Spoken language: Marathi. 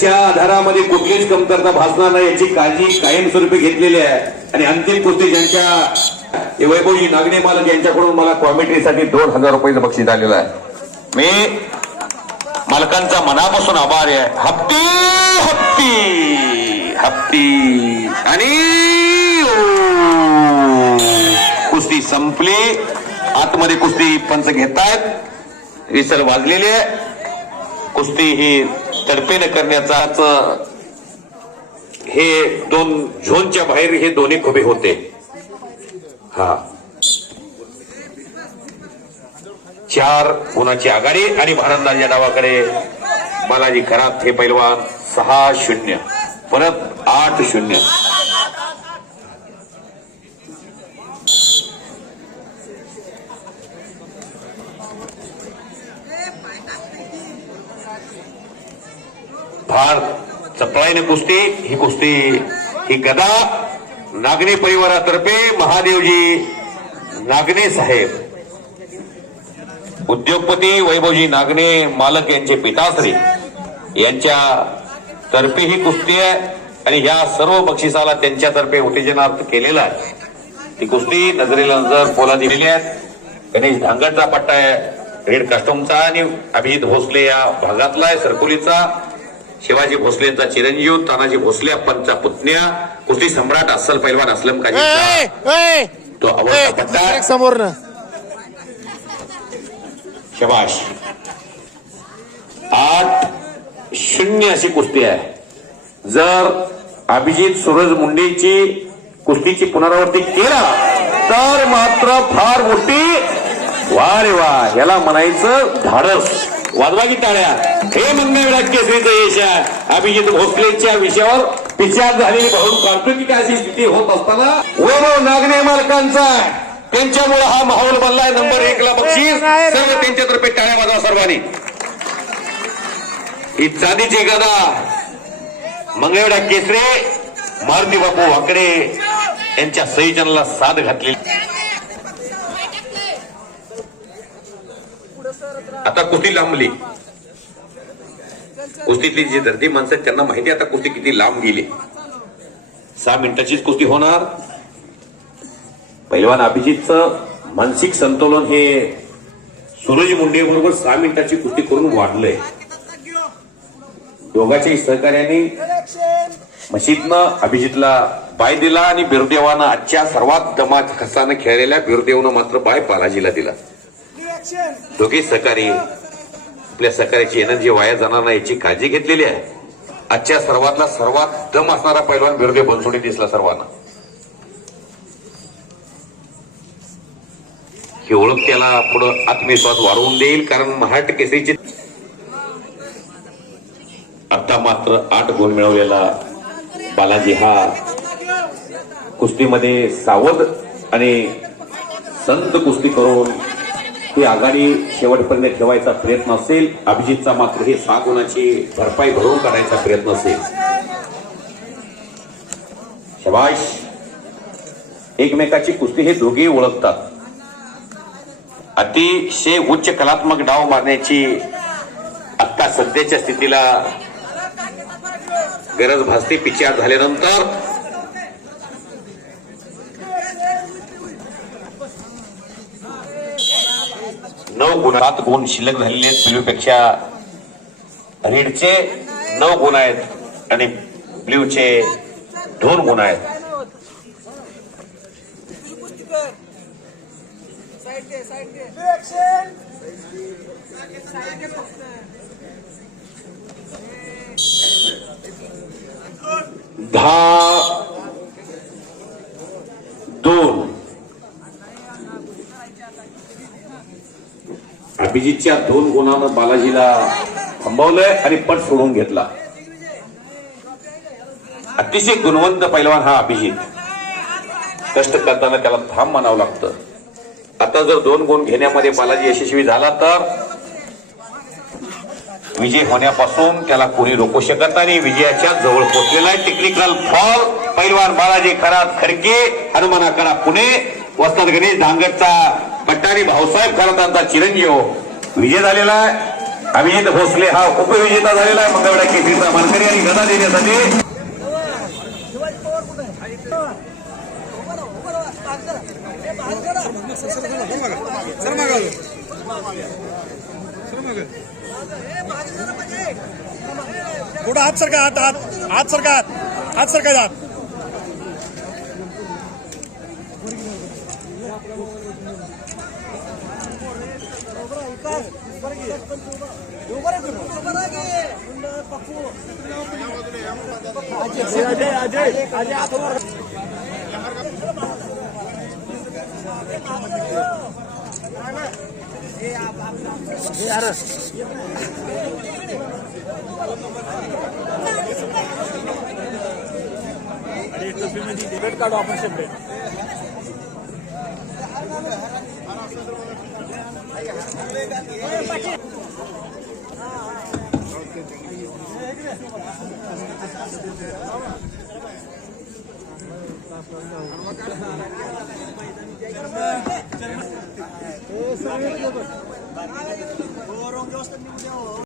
गुणांच्या आधारामध्ये कुठलीच कमतरता भासणार नाही याची काळजी कायमस्वरूपी घेतलेली आहे. आणि अंतिम कुस्ती ज्यांच्या वैभवजी नागणे मालक यांच्याकडून मला कॉमेंट्रीसाठी 2000 रुपयाचं बक्षीस आलेलं आहे. मी मालकांचा मनापासून आभार आहे. हप्ती हप्ती हप्ती आणि कुस्ती संपली. आतमध्ये कुस्ती पंच घेतायत. विसर वाजलेली आहे. कुस्ती ही तडपेने करण्याचाच हे 2 झोनच्या बाहेर हे दोन्ही खुबे होते. हा 4 गुणाची आघाडी आणि भारंदाज या डावाकडे बालाजी खरात हे पैलवान 6-0 परत 8-0. फार चपळाईने कुस्ती ही गदा नागणे परिवारातर्फे महादेवजी नागणे साहेब उद्योगपती वैभवजी नागणे मालक यांचे पिताश्री यांच्या तर्फे ही कुस्ती आहे. आणि ह्या सर्व बक्षिसाला त्यांच्यातर्फे उत्तेजनार्थ केलेला आहे. ती कुस्ती नजरेला नजर पोलादी दिली आहेत. गणेश धांगडचा पट्टा आहे रेड कास्टोमचा आणि अभिजित भोसले या भागातला आहे सरकुलीचा. शिवाजी भोसलेंचा चिरंजीव तानाजी भोसले अप्पांचा पुतण्या कुस्ती सम्राट अस्सल पैलवान असलम काजी तो आवडता पट्टा समोर ना. शबाश 8-0 अशी कुस्ती आहे. जर अभिजित सूरज मुंडेची कुस्तीची पुनरावृत्ती केला तर मात्र फार मोठी वा रे वा याला म्हणायचं धाडस. वाजवागी टाळ्या. हे मंगळवेढा केसरीचं यश आहे. अभिजित भोसलेच्या विषयावर पिछाड झालेली बहु कॉन्फ्लिक्ट अशी स्थिती होत असताना वैभव नागणे मालकांचा त्यांच्यामुळे हा माहोल बनलाय. नंबर 1 ला बक्षीस. सर्व त्यांच्यातर्फे टाळ्या वाजवा सर्वांनी. ही चांदीची गदा मंगळवेढा केसरे मारुती बापू वाकडे यांच्या सहीजनाला साथ घातली. आता कुस्ती लांबली. कुस्तीतली जी दर्दी माणसं आहेत त्यांना माहिती आता कुस्ती किती लांब गेली. 6 मिनिटाचीच कुस्ती होणार. पैलवान अभिजितचं मानसिक संतुलन हे सूरज मुंडे बरोबर 6 मिनिटाची कुस्ती करून वाढलंय. दोघांच्याही सहकार्याने मशीदनं अभिजितला बाय दिला आणि बिरदेवानं आजच्या सर्वात दमात खसानं खेळलेल्या बिरदेवनं मात्र बाय बालाजीला दिला. दोघे सहकारी आपल्या सहकार्याची एनर्जी वाया जाणार नाही याची काळजी घेतलेली आहे. आजच्या सर्वात दम असणारा पैलवान बिरदेव बनसोडे दिसला सर्वांना. ही ओळख त्याला पुढे आत्मविश्वास वाढवून देईल. कारण महाराष्ट्र केसरीची आता मात्र 8 गुण मिळवलेला बालाजी हा कुस्तीमध्ये सावध आणि संत कुस्ती करून ही आघाडी शेवटपर्यंत ठेवायचा प्रयत्न असेल. अभिजितचा मात्र हे 6 गुणाची भरपाई भरून काढायचा प्रयत्न असेल. शबाश. एकमेकाची कुस्ती हे दोघे ओळखतात. अतिशय उच्च कलात्मक डाव मारण्याची आता सध्याच्या स्थितीला गरज भासते. पिछाड झाल्यानंतर 9 गुण 7 गुण शिल्लक झालेले आहेत. ब्ल्यूपेक्षा रेडचे 9 गुण आहेत आणि ब्ल्यूचे 2 गुण आहेत. दहा 2 अभिजितच्या 2 गुणानं बालाजीला थांबवलंय आणि पट सोडून घेतला. अतिशय गुणवंत पैलवान हा अभिजित. कष्ट करताना त्याला थांब म्हणावं लागतं. आता जर 2 गुण घेण्यामध्ये बालाजी यशस्वी झाला तर विजय होण्यापासून त्याला कोणी रोखू शकत नाही. विजयाच्या जवळ पोहोचलेला आहे. टेक्निकल फॉल पैलवान बालाजी खरात खडके हनुमानाकडा पुणे वस्ताद गणेश धांगडचा पट्टाणी भाऊसाहेब खरातांचा चिरंजीव विजय झालेला आहे. अभिजित भोसले हा उपविजेता झालेला आहे मंगळवेढा केसरीचा मानकरी आणि गदा देण्यासाठी थोडा हात सरका हात सरका हात काढू आपण सेपरेट